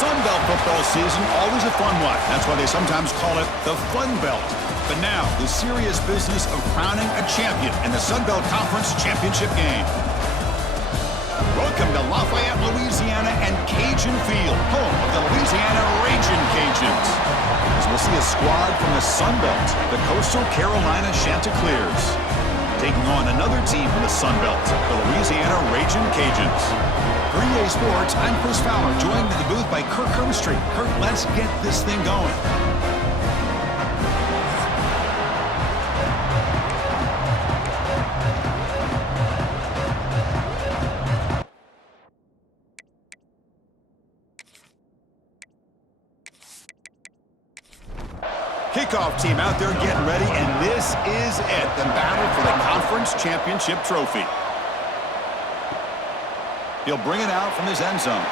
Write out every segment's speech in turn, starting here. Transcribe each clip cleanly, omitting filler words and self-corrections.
Sun Belt football season, always a fun one. That's why they sometimes call it the Fun Belt. But now, the serious business of crowning a champion in the Sun Belt Conference Championship game. Welcome to Lafayette, Louisiana and Cajun Field, home of the Louisiana Ragin' Cajuns. As we'll see a squad from the Sun Belt, the Coastal Carolina Chanticleers, taking on another team from the Sun Belt, the Louisiana Ragin' Cajuns. For EA Sports, I'm Chris Fowler, joined in the booth by Kirk Hermstreet. Kirk, let's get this thing going. Kickoff team out there getting ready, and this is it, the battle for the Conference Championship trophy. He'll bring it out from his end zone.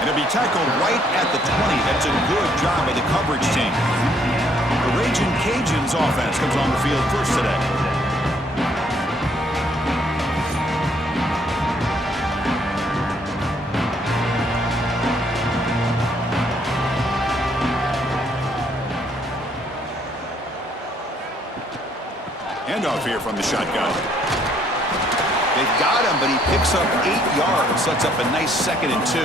And it'll be tackled right at the 20. That's a good job by the coverage team. The Ragin' Cajuns offense comes on the field first today. Handoff here from the shotgun. They've got him, but he picks up 8 yards. Sets up a nice 2nd and 2.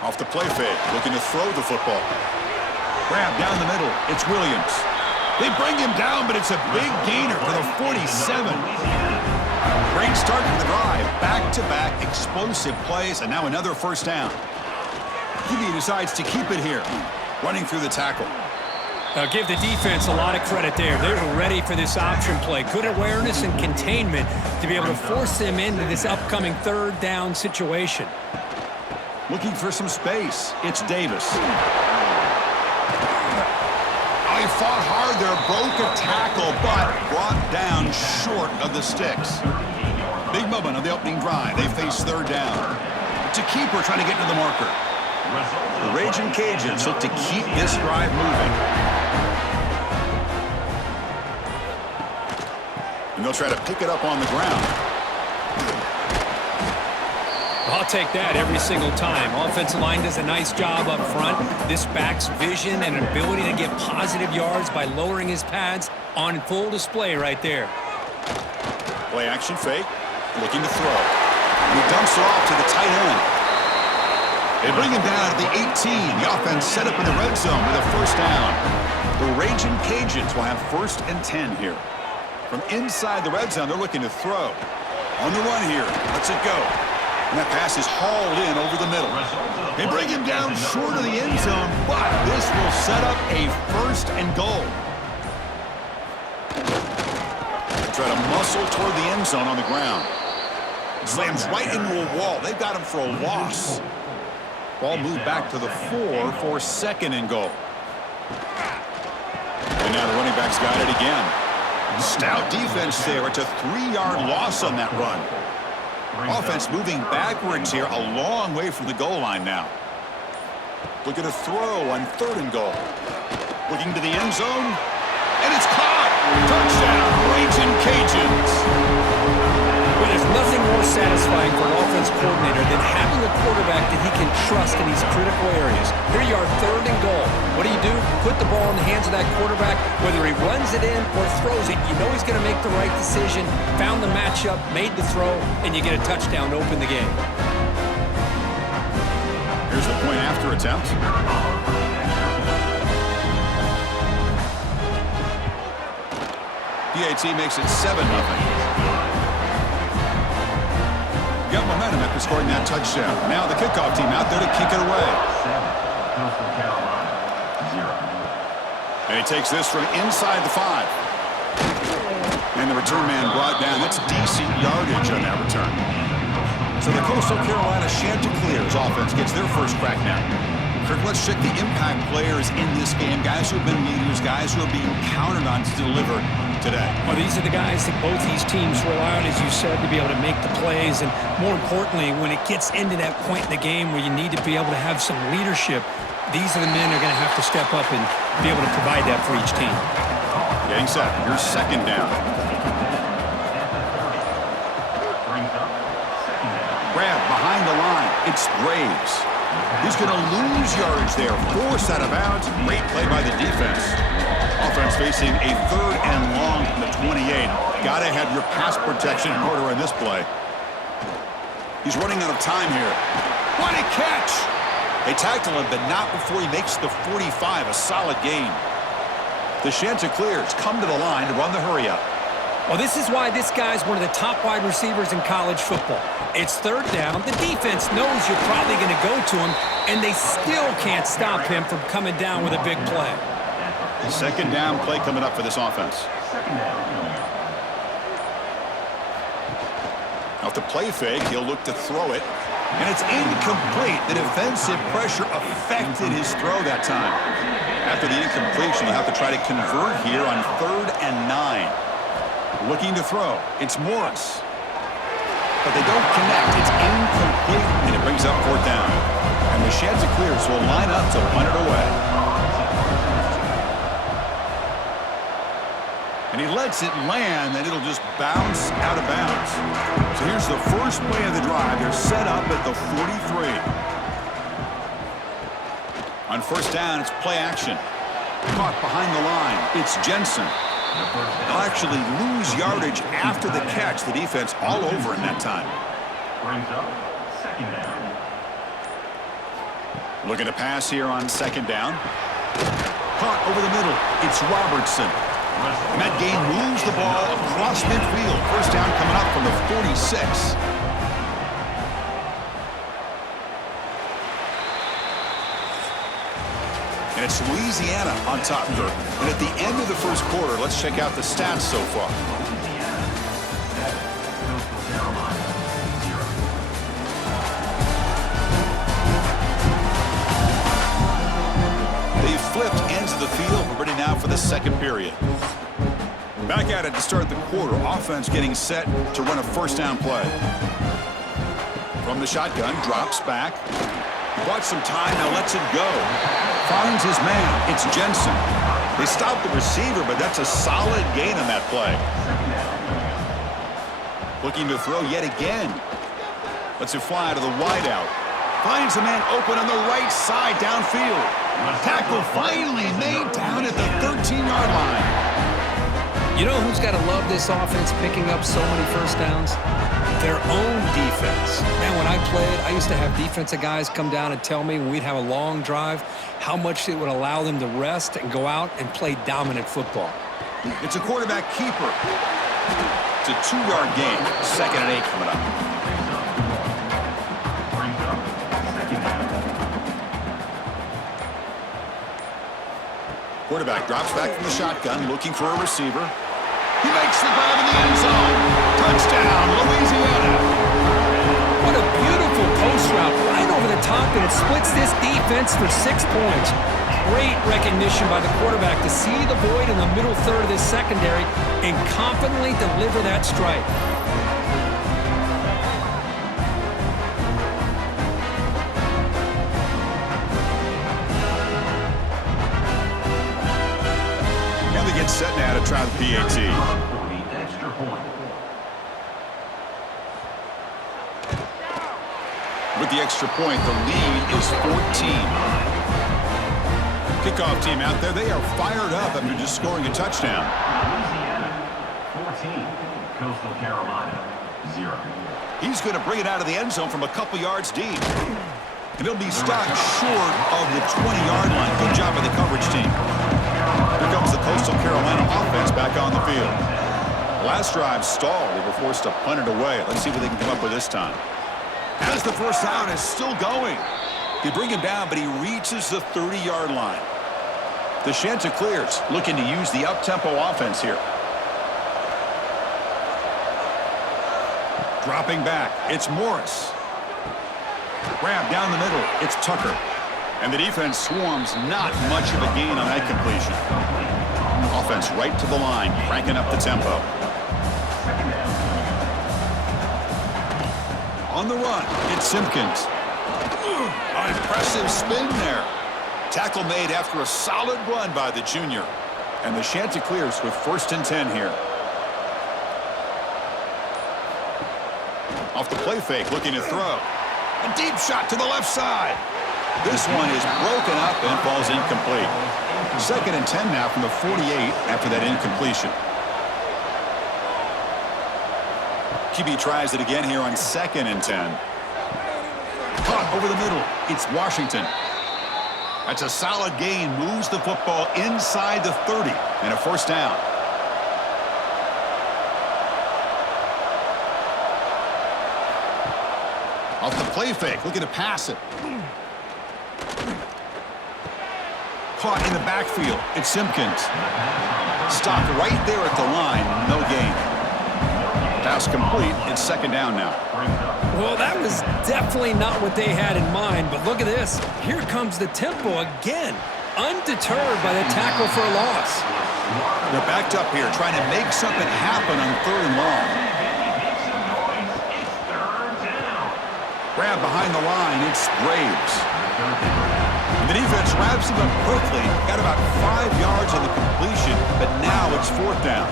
Off the play fake, looking to throw the football. Grab down the middle. It's Williams. They bring him down, but it's a big gainer for the 47. Great start to the drive. Back-to-back explosive plays, and now another first down. QB decides to keep it here, running through the tackle. I'll give the defense a lot of credit there. They were ready for this option play. Good awareness and containment to be able to force them into this upcoming 3rd down situation. Looking for some space. It's Davis. Oh, he fought hard there, broke a tackle, but brought down short of the sticks. Big moment of the opening drive. They face 3rd down. It's a keeper trying to get to the marker. The Ragin' Cajuns look to keep this drive moving. And they'll try to pick it up on the ground. I'll take that every single time. Offensive line does a nice job up front. This back's vision and ability to get positive yards by lowering his pads on full display right there. Play action fake, looking to throw. And he dumps it off to the tight end. They bring him down at the 18. The offense set up in the red zone with a first down. The Ragin' Cajuns will have 1st and 10 here. From inside the red zone, they're looking to throw. On the run here. Lets it go. And that pass is hauled in over the middle. They bring him down short of the end zone, but this will set up a 1st and goal. They try to muscle toward the end zone on the ground. Slams right into a wall. They've got him for a loss. Ball moved back to the 4 for 2nd and goal. And now the running back's got it again. Stout defense there. It's a 3-yard loss on that run. Offense moving backwards here, a long way from the goal line now. Look at a throw on 3rd and goal. Looking to the end zone, and it's caught. Touchdown, Ragin' Cajuns. Well, there's nothing more satisfying for an offense coordinator than having a quarterback that he can trust in these critical areas. Here you are, 3rd and goal. What do? Put the ball in the hands of that quarterback. Whether he runs it in or throws it, you know he's going to make the right decision. Found the matchup, made the throw, and you get a touchdown to open the game. Here's the point after attempt. PAT makes it 7-0. Got momentum after scoring that touchdown. Now the kickoff team out there to kick it away. And he takes this from inside the 5. And the return man brought down. That's decent yardage on that return. So the Coastal Carolina Chanticleers offense gets their first crack now. Kirk, let's check the impact players in this game. Guys who have been leaders, guys who are being counted on to deliver today. Well, these are the guys that both these teams rely on, as you said, to be able to make the plays. And more importantly, when it gets into that point in the game where you need to be able to have some leadership, these are the men who are going to have to step up and be able to provide that for each team. Getting set. Here's 2nd down. Grab behind the line. It's Graves. He's going to lose yardage there. Forced out of bounds. Great play by the defense. Offense facing a 3rd and long from the 28. Got to have your pass protection in order in this play. He's running out of time here. What a catch! They tackle him, but not before he makes the 45. A solid gain. The Chanticleers come to the line to run the hurry-up. Well, this is why this guy's one of the top wide receivers in college football. It's 3rd down. The defense knows you're probably going to go to him, and they still can't stop him from coming down with a big play. The 2nd down play coming up for this offense. Off the play fake, he'll look to throw it. And it's incomplete. The defensive pressure affected his throw that time. After the incompletion, he'll have to try to convert here on 3rd and 9. Looking to throw. It's Morris. But they don't connect. It's incomplete, and it brings up 4th down. And the Chanticleers will line up to punt it away. And he lets it land, and it'll just bounce out of bounds. So here's the first play of the drive. They're set up at the 43. On 1st down, it's play action. Caught behind the line. It's Jensen. They'll actually lose yardage after the catch. The defense all over in that time. Brings up 2nd down. Looking to pass here on 2nd down. Caught over the middle. It's Robertson. And that game moves the ball across midfield. 1st down coming up from the 46. And it's Louisiana on top here. And at the end of the 1st quarter, let's check out the stats so far. They've flipped ends of the field. We're ready now for the 2nd period. Back at it to start the quarter. Offense getting set to run a 1st down play. From the shotgun, drops back. Bought some time, now lets it go. Finds his man. It's Jensen. They stop the receiver, but that's a solid gain on that play. Looking to throw yet again. Lets it fly to the wideout. Finds a man open on the right side downfield. Tackle finally made down at the 13-yard line. You know who's got to love this offense picking up so many 1st downs? Their own defense. Man, when I played, I used to have defensive guys come down and tell me when we'd have a long drive how much it would allow them to rest and go out and play dominant football. It's a quarterback keeper. It's a 2-yard gain. 2nd and 8 coming up. Quarterback drops back from the shotgun, looking for a receiver. He makes the grab in the end zone. Touchdown, Louisiana. What a beautiful post route right over the top, and it splits this defense for 6 points. Great recognition by the quarterback to see the void in the middle 3rd of this secondary and confidently deliver that strike. Get set now to try the PAT. With the extra point, the lead is 14. Kickoff team out there, they are fired up after just scoring a touchdown. Louisiana 14, Coastal Carolina 0. He's going to bring it out of the end zone from a couple yards deep. And he'll be stopped short of the 20-yard line. Good job by the coverage team. Here comes the Coastal Carolina offense back on the field. Last drive stalled. They were forced to punt it away. Let's see what they can come up with this time. As the 1st down is still going. They bring him down, but he reaches the 30-yard line. The Chanticleers looking to use the up-tempo offense here. Dropping back, it's Morris. Grab down the middle, it's Tucker. And the defense swarms, not much of a gain on that completion. Offense right to the line, cranking up the tempo. On the run, it's Simpkins. An impressive spin there. Tackle made after a solid run by the junior. And the Chanticleers with 1st and 10 here. Off the play fake, looking to throw. A deep shot to the left side. This one is broken up and falls incomplete. 2nd and 10 now from the 48 after that incompletion. QB tries it again here on 2nd and 10. Caught over the middle. It's Washington. That's a solid gain. Moves the football inside the 30 and a first down. Off the play fake, looking to pass it. Caught in the backfield. It's Simpkins. Stopped right there at the line. No gain. Pass complete. It's 2nd down now. Well, that was definitely not what they had in mind, but look at this. Here comes the tempo again. Undeterred by the tackle for a loss. They're backed up here trying to make something happen on 3rd and long. Grab behind the line. It's Graves. The defense wraps him up quickly. Got about 5 yards on the completion, but now it's 4th down.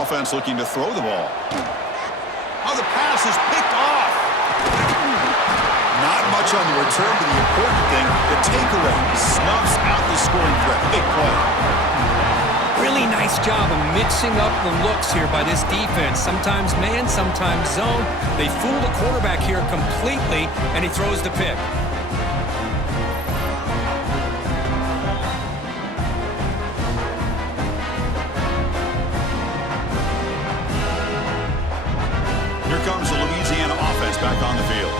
Offense looking to throw the ball. Oh, the pass is picked off. Not much on the return, but the important thing, the takeaway snuffs out the scoring threat. Big play. Really nice job of mixing up the looks here by this defense. Sometimes man, sometimes zone. They fool the quarterback here completely, and he throws the pick. Here comes the Louisiana offense back on the field.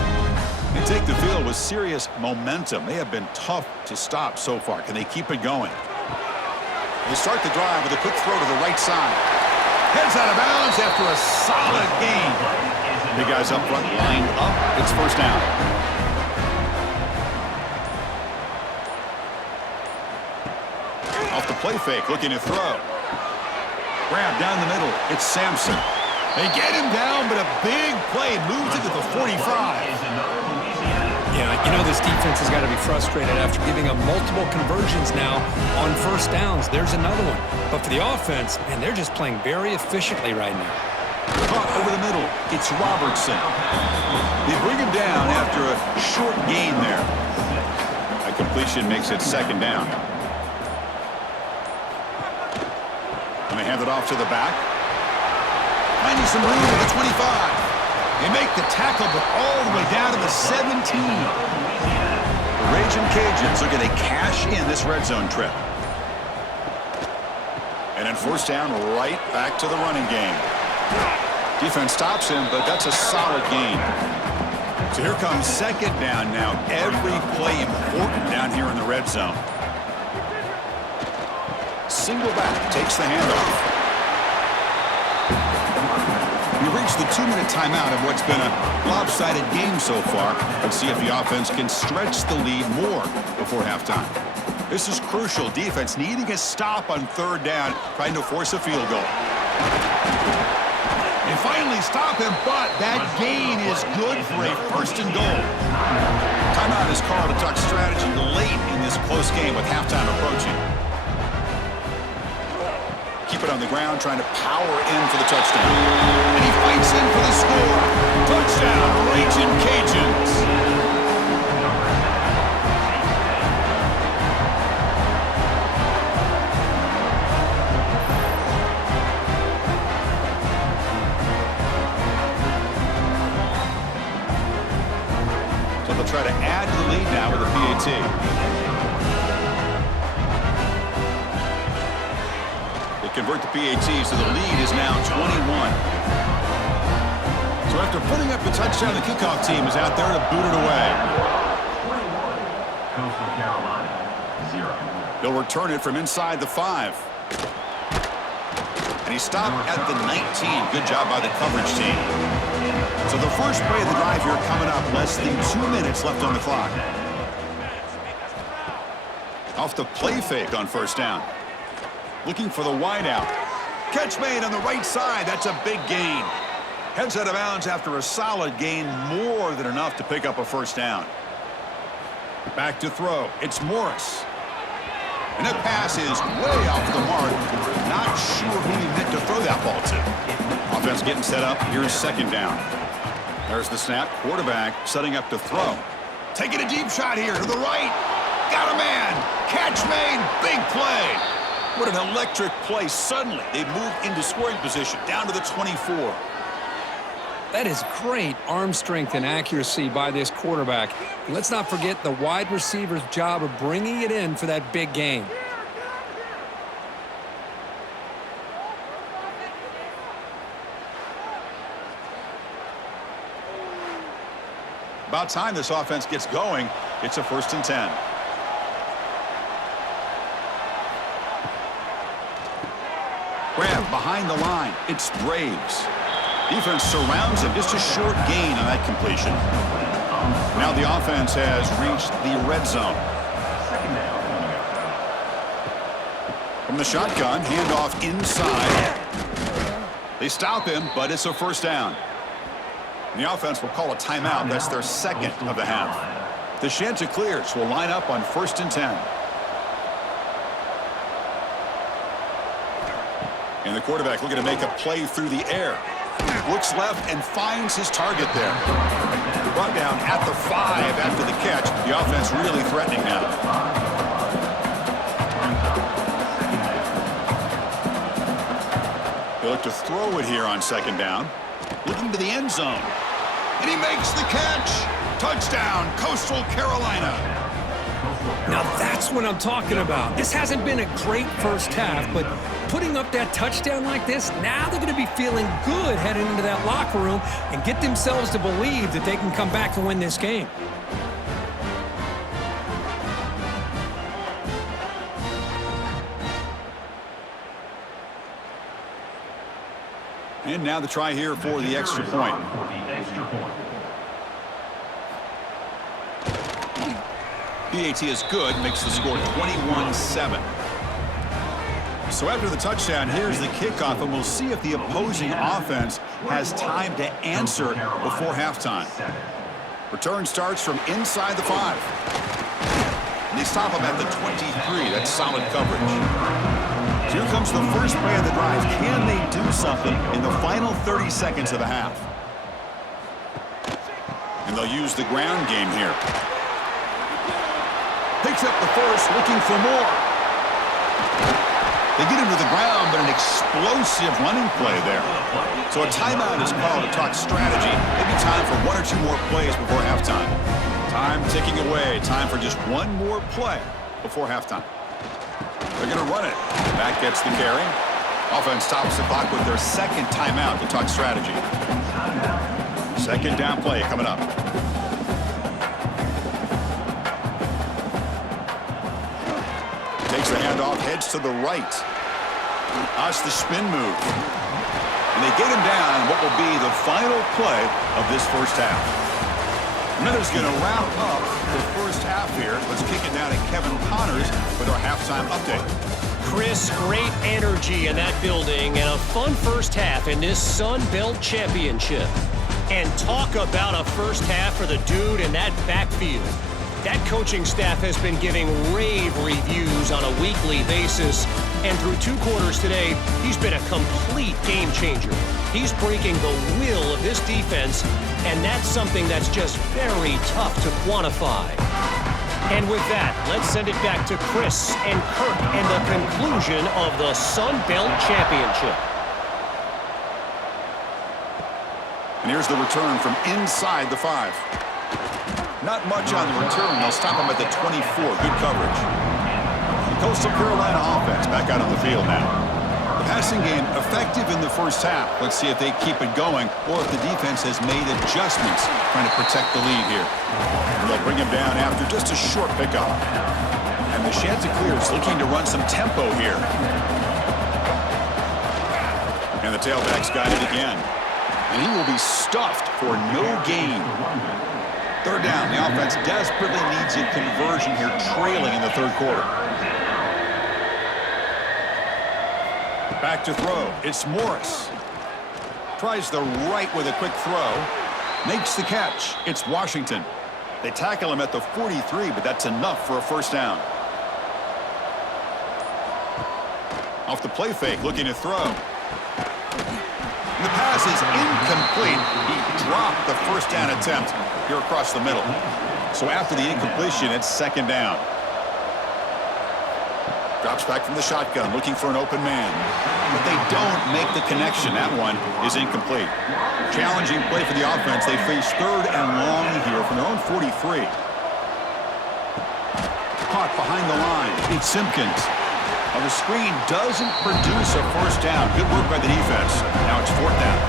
They take the field with serious momentum. They have been tough to stop so far. Can they keep it going? They start the drive with a quick throw to the right side. Heads out of bounds after a solid gain. Big guys up front lined up. It's 1st down. Off the play fake, looking to throw. Grab down the middle. It's Sampson. They get him down, but a big play moves it to the 45. Yeah, you know this defense has got to be frustrated after giving up multiple conversions now on 1st downs. There's another one. But for the offense, man, they're just playing very efficiently right now. Caught over the middle. It's Robertson. They bring him down after a short gain there. A completion makes it 2nd down. And they hand it off to the back. Finding some room at the 25. They make the tackle, but all the way down to the 17. The Raging Cajuns are going to cash in this red zone trip. And then 1st down, right back to the running game. Defense stops him, but that's a solid gain. So here comes 2nd down now. Every play important down here in the red zone. Single back, takes the handoff. We reached the 2-minute timeout of what's been a lopsided game so far. Let's see if the offense can stretch the lead more before halftime. This is crucial. Defense needing a stop on 3rd down, trying to force a field goal. They finally stop him, but that gain is good for a 1st and goal. Timeout is called to talk strategy late in this close game with halftime approaching. Keep it on the ground, trying to power in for the touchdown. And he fights in for the score. Touchdown, Raging Cajuns. So they'll try to add to the lead now with a PAT. Convert the PAT, so the lead is now 21. So after putting up the touchdown, the kickoff team is out there to boot it away. 21, Coastal Carolina, 0. They'll return it from inside the 5. And he stopped at the 19. Good job by the coverage team. So the first play of the drive here coming up, less than 2 minutes left on the clock. Off the play fake on 1st down. Looking for the wideout. Catch made on the right side. That's a big gain. Heads out of bounds after a solid gain, more than enough to pick up a 1st down. Back to throw. It's Morris. And that pass is way off the mark. Not sure who he meant to throw that ball to. Offense getting set up. Here's 2nd down. There's the snap. Quarterback setting up to throw. Taking a deep shot here to the right. Got a man. Catch made. Big play. What an electric play. Suddenly, they've moved into scoring position down to the 24. That is great arm strength and accuracy by this quarterback. And let's not forget the wide receiver's job of bringing it in for that big game. About time this offense gets going. It's a 1st and 10. Grab behind the line. It's Braves. Defense surrounds him. Just a short gain on that completion. Now the offense has reached the red zone. From the shotgun, handoff inside. They stop him, but it's a 1st down. And the offense will call a timeout. That's their 2nd of the half. The Chanticleers will line up on 1st and 10. And the quarterback looking to make a play through the air. Looks left and finds his target there. Brought down at the 5 after the catch. The offense really threatening now. They look to throw it here on 2nd down. Looking to the end zone. And he makes the catch. Touchdown, Coastal Carolina. Now that's what I'm talking about. This hasn't been a great first half, but putting up that touchdown like this, now they're going to be feeling good heading into that locker room and get themselves to believe that they can come back and win this game. And now the try here for the extra point. PAT is good, makes the score 21-7. So after the touchdown, here's the kickoff, and we'll see if the opposing offense has time to answer before halftime. Return starts from inside the 5. And they stop him at the 23. That's solid coverage. Here comes the first play of the drive. Can they do something in the final 30 seconds of the half? And they'll use the ground game here. Picks up the first, looking for more. They get him to the ground, but an explosive running play there. So a timeout is called to talk strategy. Maybe time for 1 or 2 more plays before halftime. Time ticking away. Time for just 1 more play before halftime. They're going to run it. Back gets the carry. Offense stops the clock with their 2nd timeout to talk strategy. 2nd down play coming up. Takes the handoff, heads to the right. That's the spin move. And they get him down what will be the final play of this first half. Miller's going to wrap up the first half here. Let's kick it down to Kevin Connors with our halftime update. Chris, great energy in that building and a fun first half in this Sun Belt Championship. And talk about a first half for the dude in that backfield. That coaching staff has been giving rave reviews on a weekly basis. And through 2 quarters today, he's been a complete game changer. He's breaking the will of this defense, and that's something that's just very tough to quantify. And with that, let's send it back to Chris and Kirk and the conclusion of the Sun Belt Championship. And here's the return from inside the 5. Not much on the return. They'll stop him at the 24. Good coverage. The Coastal Carolina offense back out on the field now. The passing game effective in the first half. Let's see if they keep it going or if the defense has made adjustments trying to protect the lead here. And they'll bring him down after just a short pickup. And the Chanticleers looking to run some tempo here. And the tailback's got it again. And he will be stuffed for no gain. 3rd down. The offense desperately needs a conversion here, trailing in the 3rd quarter. Back to throw. It's Morris. Tries the right with a quick throw. Makes the catch. It's Washington. They tackle him at the 43, but that's enough for a first down. Off the play fake, looking to throw. And the pass is incomplete. He dropped the first down attempt here across the middle. So after the incompletion, it's second down. Drops back from the shotgun, looking for an open man. But they don't make the connection. That one is incomplete. Challenging play for the offense. They face third and long here from their own 43. Caught behind the line. It's Simpkins. Well, the screen doesn't produce a first down. Good work by the defense. Now it's fourth down.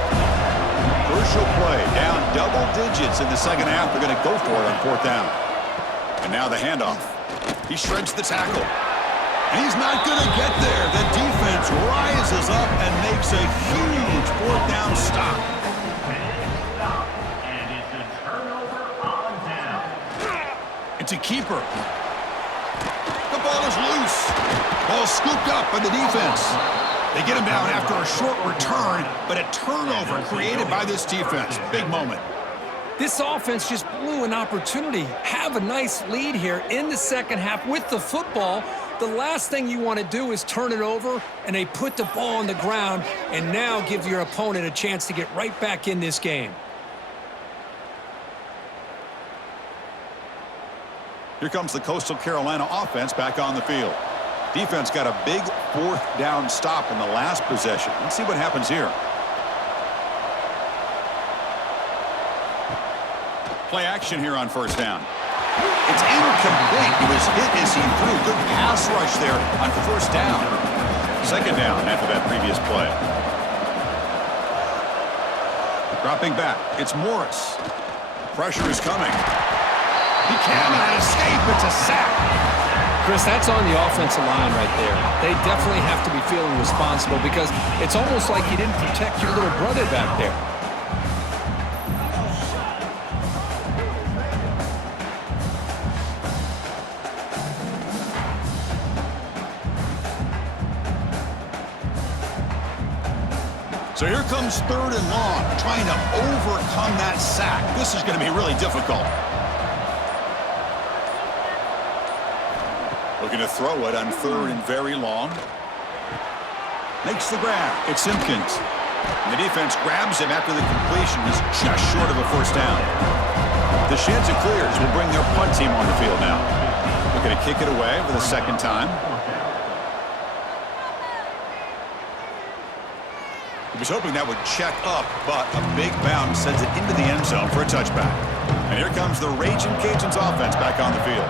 Crucial play. Down double digits in the second half. They're going to go for it on fourth down. And now the handoff. He shreds the tackle. And he's not going to get there. The defense rises up and makes a huge fourth down stop. And it's a turnover on down. It's a keeper. The ball is loose. Ball scooped up by the defense. They get him down after a short return, but a turnover created by this defense. Big moment. This offense just blew an opportunity. Have a nice lead here in the second half with the football. The last thing you want to do is turn it over, and they put the ball on the ground and now give your opponent a chance to get right back in this game. Here comes the Coastal Carolina offense back on the field. Defense got a big fourth down stop in the last possession. Let's see what happens here. Play action here on first down. It's incomplete. He was hit as he threw. Good pass rush there on first down. Second down after that previous play. Dropping back. It's Morris. Pressure is coming. He cannot escape. It's a sack. Chris, that's on the offensive line right there. They definitely have to be feeling responsible because it's almost like you didn't protect your little brother back there. So here comes third and long, trying to overcome that sack. This is going to be really difficult. Looking to throw it on third and very long. Makes the grab. It's Simpkins. And the defense grabs him after the completion. He's just short of a first down. The Shanty Clears will bring their punt team on the field now. Looking to kick it away for the second time. He was hoping that would check up, but a big bounce sends it into the end zone for a touchback. And here comes the Raging Cajuns offense back on the field.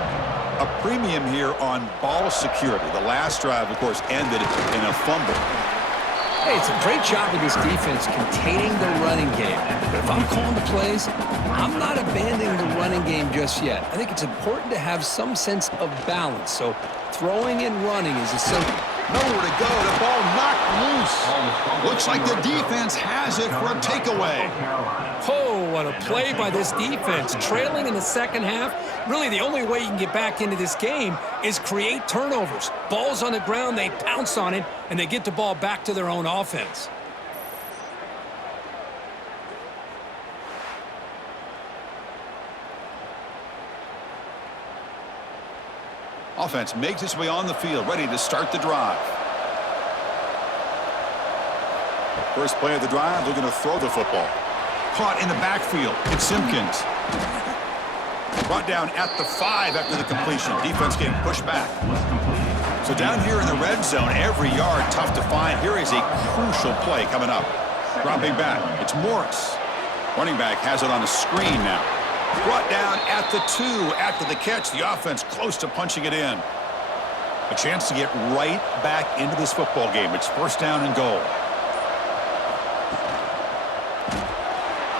A premium here on ball security. The last drive, of course, ended in a fumble. Hey, it's a great job of this defense containing the running game. But if I'm calling the plays, I'm not abandoning the running game just yet. I think it's important to have some sense of balance. So throwing and running is essential. Nowhere to go. The ball knocked loose. Looks like the defense has it for a takeaway. Oh, what a play by this defense. Trailing in the second half. Really, the only way you can get back into this game is create turnovers. Ball's on the ground, they pounce on it, and they get the ball back to their own offense. Offense makes its way on the field, ready to start the drive. First play of the drive, looking to throw the football. Caught in the backfield. It's Simpkins. Brought down at the 5 after the completion. Defense getting pushed back. So down here in the red zone, every yard tough to find. Here is a crucial play coming up. Dropping back. It's Morris. Running back has it on a screen now. Brought down at the 2 after the catch. The offense close to punching it in. A chance to get right back into this football game. It's first down and goal.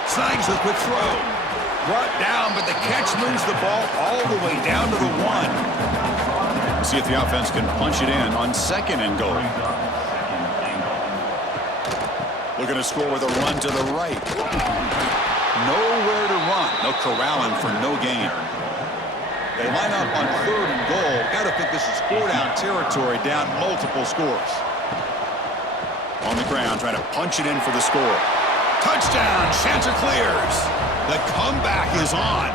Snags a quick throw. Brought down, but the catch moves the ball all the way down to the 1. See if the offense can punch it in on second and goal. Looking to score with a run to the right. Nowhere to run. No corralling for no gain. They line up on third and goal. Got to think this is four-down territory, down multiple scores. On the ground, trying to punch it in for the score. Touchdown, Chanticleers. The comeback is on.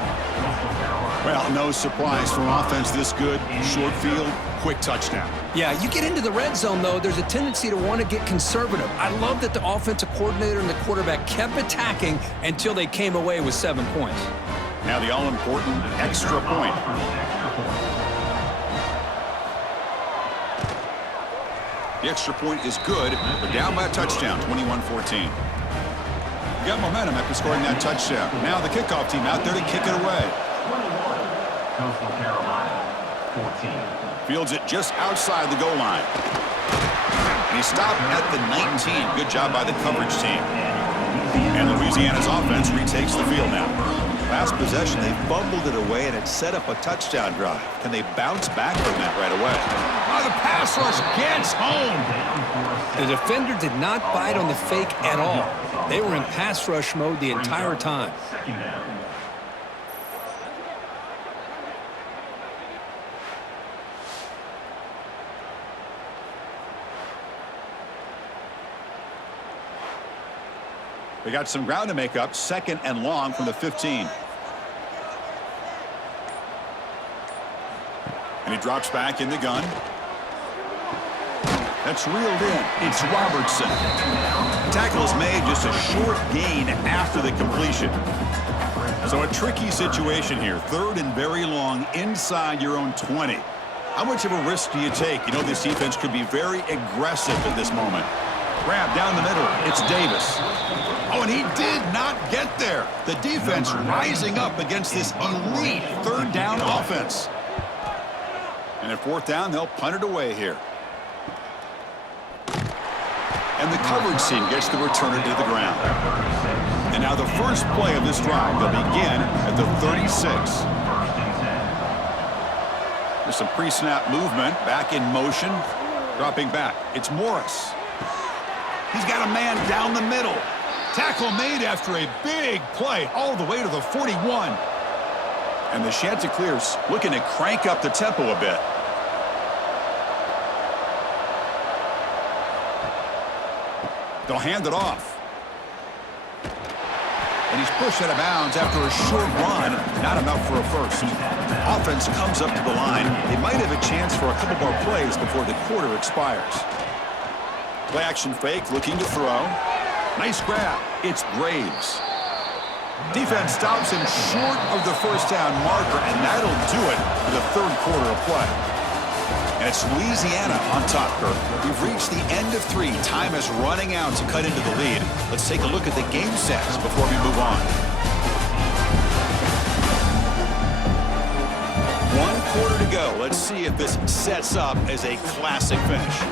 Well, no surprise for offense this good. Short field, quick touchdown. Yeah, you get into the red zone, though, there's a tendency to want to get conservative. I love that the offensive coordinator and the quarterback kept attacking until they came away with 7 points. Now the all-important extra point. The extra point is good. They're down by a touchdown, 21-14. You got momentum after scoring that touchdown. Now the kickoff team out there to kick it away. 21, Coastal Carolina, 14. Fields it just outside the goal line. And he stopped at the 19. Good job by the coverage team. And Louisiana's offense retakes the field now. Last possession, they fumbled it away, and it set up a touchdown drive. Can they bounce back from that right away? Oh, the pass rush gets home. The defender did not bite on the fake at all. They were in pass rush mode the entire time. Second down. They got some ground to make up. Second and long from the 15. And he drops back in the gun. That's reeled in. It's Robertson. Tackle is made, just a short gain after the completion. So a tricky situation here. Third and very long inside your own 20. How much of a risk do you take? You know this defense could be very aggressive at this moment. Grab down the middle. It's Davis. Oh, and he did not get there. The defense rising up against this elite third down offense. And at fourth down, they'll punt it away here. And the coverage team gets the returner to the ground. And now the first play of this drive, they'll begin at the 36. There's some pre-snap movement, back in motion. Dropping back, it's Morris. He's got a man down the middle. Tackle made after a big play all the way to the 41. And the Chanticleers looking to crank up the tempo a bit. They'll hand it off. And he's pushed out of bounds after a short run. Not enough for a first. Offense comes up to the line. They might have a chance for a couple more plays before the quarter expires. Play action fake, looking to throw. Nice grab. It's Graves. Defense stops him short of the first down marker, and that'll do it for the third quarter of play. And it's Louisiana on top, Kirk. We've reached the end of 3. Time is running out to cut into the lead. Let's take a look at the game sets before we move on. 1 quarter to go. Let's see if this sets up as a classic finish.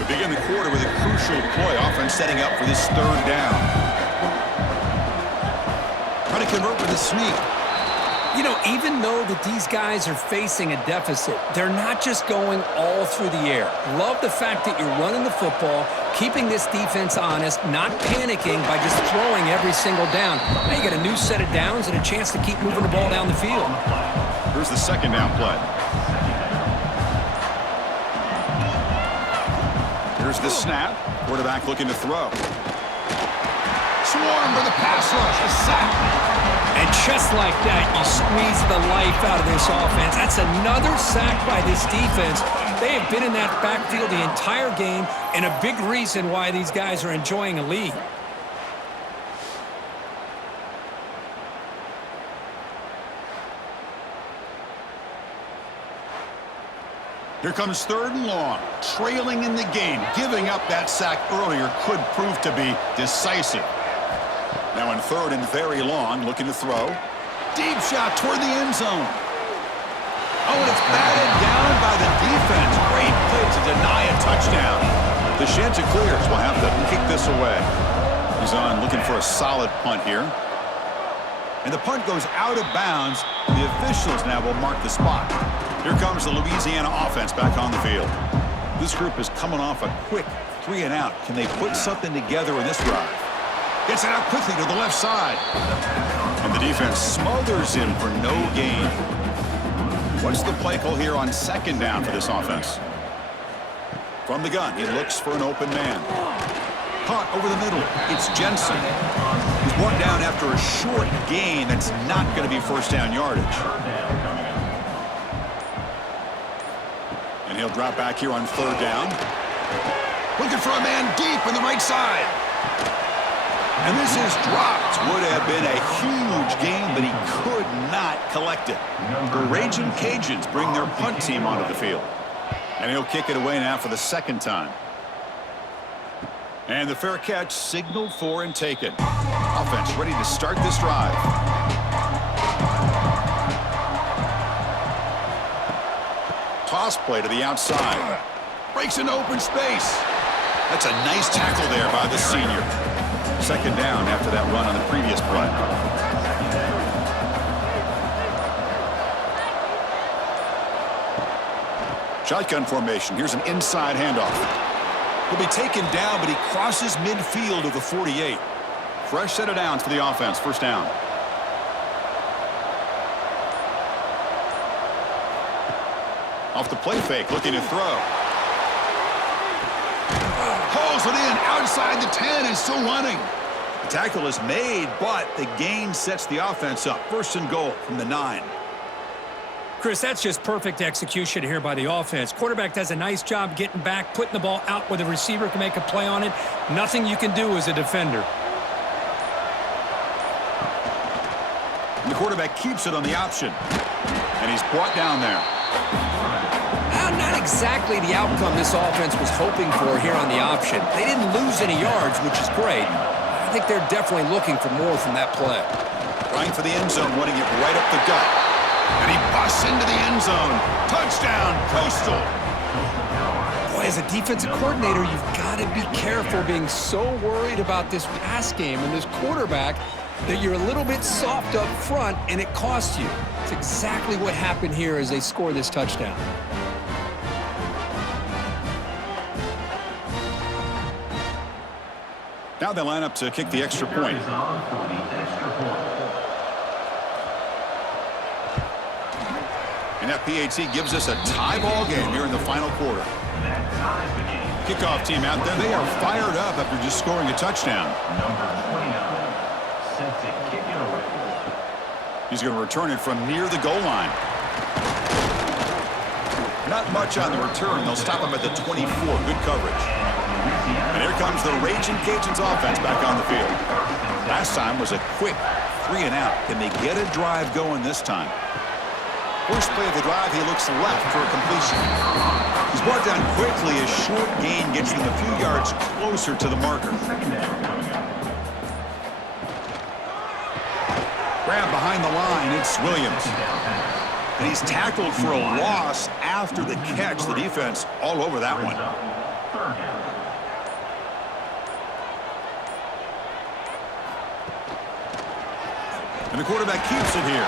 We begin the quarter with a crucial play, offense setting up for this third down. Trying to convert with a sneak. You know, even though that these guys are facing a deficit, they're not just going all through the air. Love the fact that you're running the football, keeping this defense honest, not panicking by just throwing every single down. Now you got a new set of downs and a chance to keep moving the ball down the field. Here's the second down play. Here's the snap. Quarterback looking to throw. Swarm with a pass rush. A sack. And just like that, you squeeze the life out of this offense. That's another sack by this defense. They have been in that backfield the entire game, and a big reason why these guys are enjoying a lead. Here comes third and long. Trailing in the game. Giving up that sack earlier could prove to be decisive. Now in third and very long, looking to throw. Deep shot toward the end zone. Oh, and it's batted down by the defense. Great play to deny a touchdown. The Chanticleers will have to kick this away. He's on looking for a solid punt here. And the punt goes out of bounds. The officials now will mark the spot. Here comes the Louisiana offense back on the field. This group is coming off a quick 3 and out. Can they put something together in this drive? Gets it out quickly to the left side. And the defense smothers him for no gain. What's the play call here on second down for this offense? From the gun, he looks for an open man. Caught over the middle. It's Jensen. He's brought down after a short gain. That's not going to be first down yardage. And he'll drop back here on third down. Looking for a man deep on the right side. And this is dropped. Would have been a huge gain, but he could not collect it. The Raging Cajuns bring their punt team onto the field. And he'll kick it away now for the second time. And the fair catch signaled for and taken. Offense ready to start this drive. Toss play to the outside. Breaks into open space. That's a nice tackle there by the senior. Second down after that run on the previous play. Shotgun formation. Here's an inside handoff. He'll be taken down, but he crosses midfield of the 48. Fresh set of downs for the offense. First down. Off the play fake, looking to throw. Pulls it in outside the 10 and still running. The tackle is made, but the gain sets the offense up. First and goal from the 9. Chris, that's just perfect execution here by the offense. Quarterback does a nice job getting back, putting the ball out where the receiver can make a play on it. Nothing you can do as a defender. And the quarterback keeps it on the option. And he's brought down there. Not exactly the outcome this offense was hoping for here on the option. They didn't lose any yards, which is great. I think they're definitely looking for more from that play. Trying for the end zone, running it right up the gut. And he busts into the end zone. Touchdown, Coastal. Boy, as a defensive coordinator, you've got to be careful being so worried about this pass game and this quarterback that you're a little bit soft up front, and it costs you. It's exactly what happened here as they score this touchdown. Now they line up to kick the extra point. And that PAT gives us a tie ball game here in the final quarter. Kickoff team out there, they are fired up after just scoring a touchdown. He's going to return it from near the goal line. Not much on the return. They'll stop him at the 24. Good coverage. And here comes the Raging Cajuns offense back on the field. Last time was a quick 3 and out. Can they get a drive going this time? First play of the drive, he looks left for a completion. He's brought down quickly. A short gain gets them a few yards closer to the marker. Grab behind the line, it's Williams. And he's tackled for a loss after the catch. The defense all over that one. And the quarterback keeps it here.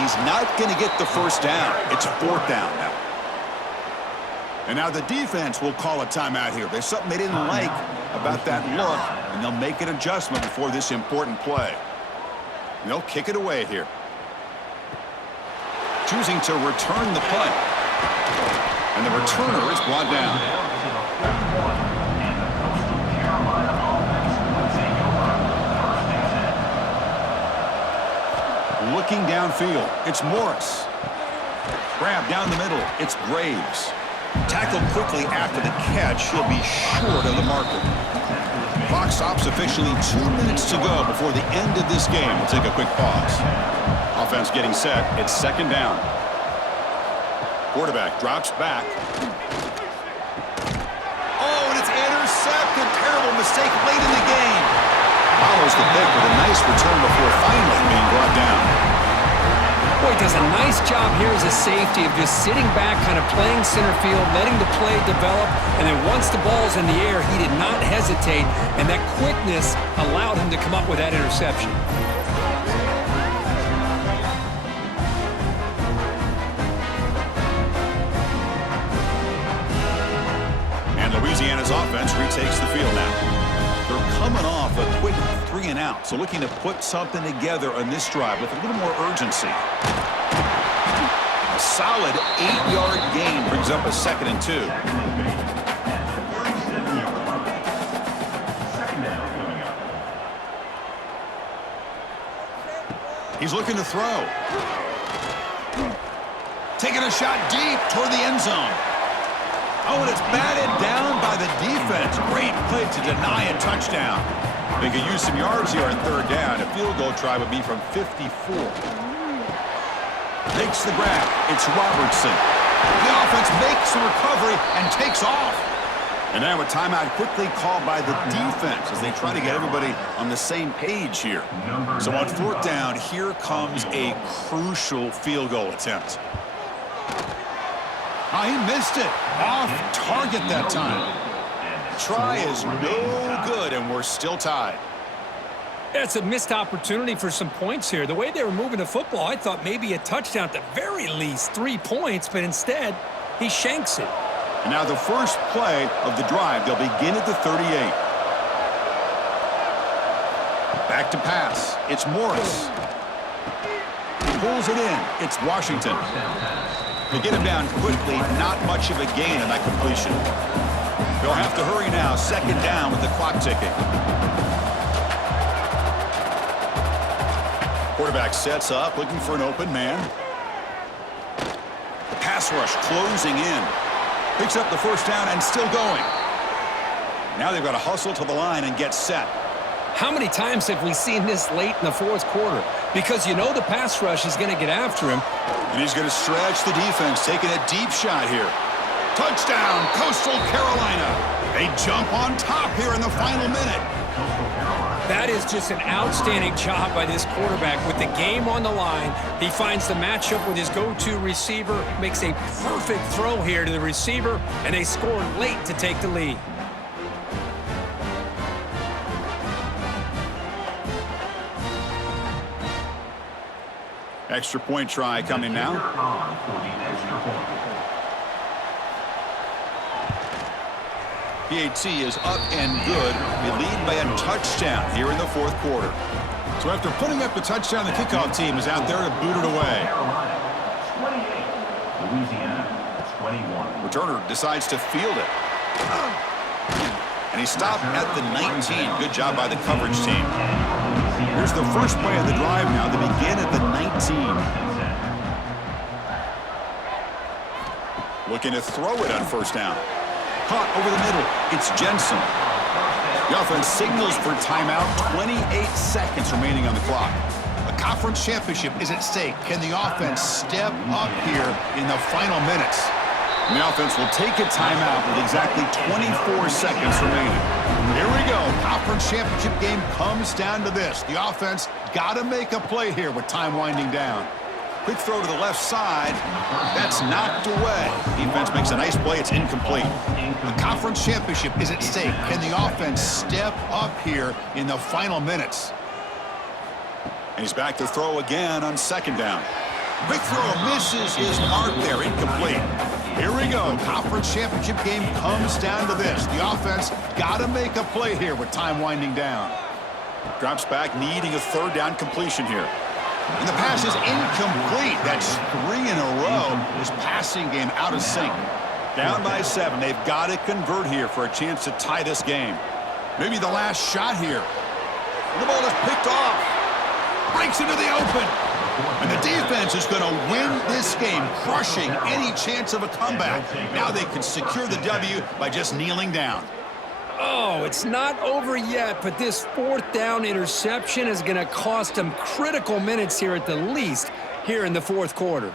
He's not going to get the first down. It's fourth down now. And now the defense will call a timeout here. There's something they didn't like about that look, and they'll make an adjustment before this important play. And they'll kick it away here. Choosing to return the punt. And the returner is brought down. Looking downfield, it's Morris. Grab down the middle, it's Graves. Tackled quickly after the catch, he'll be short of the marker. Clock stops officially. 2 minutes to go before the end of this game. We'll take a quick pause. Offense getting set, it's second down. Quarterback drops back. Oh, and it's intercepted. Terrible mistake late in the game. Follows the pick with a nice return before finally being brought down. Boy, does a nice job here as a safety of just sitting back, kind of playing center field, letting the play develop, and then once the ball's in the air, he did not hesitate, and that quickness allowed him to come up with that interception. And Louisiana's offense retakes the field now. They're coming off a quick 3 and out, so looking to put something together on this drive with a little more urgency. A solid 8-yard gain brings up a 2nd and 2. He's looking to throw. Taking a shot deep toward the end zone. Oh, and it's batted down by the defense. Great play to deny a touchdown. They could use some yards here on third down. A field goal try would be from 54. Makes the grab. It's Robertson. The offense makes the recovery and takes off. And now a timeout quickly called by the defense as they try to get everybody on the same page here. So on fourth down, here comes a crucial field goal attempt. Oh, he missed it. Off target that time. Try is no good, and we're still tied. It's a missed opportunity for some points here. The way they were moving the football, I thought maybe a touchdown at the very least, 3 points, but instead, he shanks it. And now the first play of the drive. They'll begin at the 38. Back to pass. It's Morris. He pulls it in. It's Washington. To get him down quickly, not much of a gain on that completion. They'll have to hurry now. Second down with the clock ticking. Quarterback sets up, looking for an open man. The pass rush closing in. Picks up the first down and still going. Now they've got to hustle to the line and get set. How many times have we seen this late in the fourth quarter? Because you know the pass rush is going to get after him. And he's going to stretch the defense, taking a deep shot here. Touchdown, Coastal Carolina. They jump on top here in the final minute. That is just an outstanding job by this quarterback. With the game on the line, he finds the matchup with his go-to receiver, makes a perfect throw here to the receiver, and they score late to take the lead. Extra point try coming now. PAT is up and good. They lead by a touchdown here in the fourth quarter. So after putting up the touchdown, the kickoff team is out there to boot it away. Louisiana, 21. Returner decides to field it. And he stopped at the 19. Good job by the coverage team. Here's the first play of the drive now. They begin at the 19. Looking to throw it on first down. Caught over the middle. It's Jensen. The offense signals for timeout. 28 seconds remaining on the clock. A conference championship is at stake. Can the offense step up here in the final minutes? And the offense will take a timeout with exactly 24 seconds remaining. Here we go. Conference championship game comes down to this. The offense got to make a play here with time winding down. Quick throw to the left side. That's knocked away. Defense makes a nice play. It's incomplete. The conference championship is at stake. Can the offense step up here in the final minutes? And he's back to throw again on second down. Quick throw misses his mark there. Incomplete. Here we go. Conference championship game comes down to this. The offense got to make a play here with time winding down. Drops back, needing a third down completion here. And the pass is incomplete. That's 3 in a row. His passing game out of sync. Down by 7. They've got to convert here for a chance to tie this game. Maybe the last shot here. The ball is picked off. Breaks into the open. And the defense is going to win this game, crushing any chance of a comeback. Now they can secure the W by just kneeling down. Oh, it's not over yet, but this fourth down interception is going to cost them critical minutes here at the least here in the fourth quarter.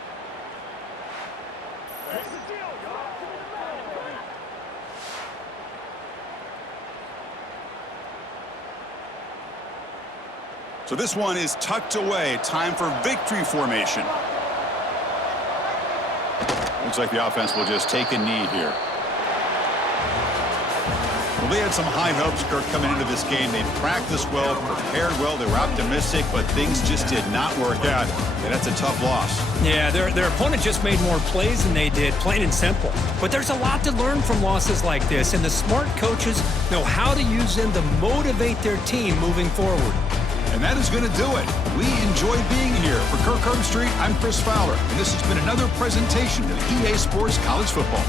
So this one is tucked away. Time for victory formation. Looks like the offense will just take a knee here. Well, they had some high hopes, Kirk, coming into this game. They practiced well, prepared well, they were optimistic, but things just did not work out. And that's a tough loss. Yeah, their opponent just made more plays than they did, plain and simple. But there's a lot to learn from losses like this, and the smart coaches know how to use them to motivate their team moving forward. And that is going to do it. We enjoyed being here. For Kirk Herbstreit, I'm Chris Fowler, and this has been another presentation of EA Sports College Football.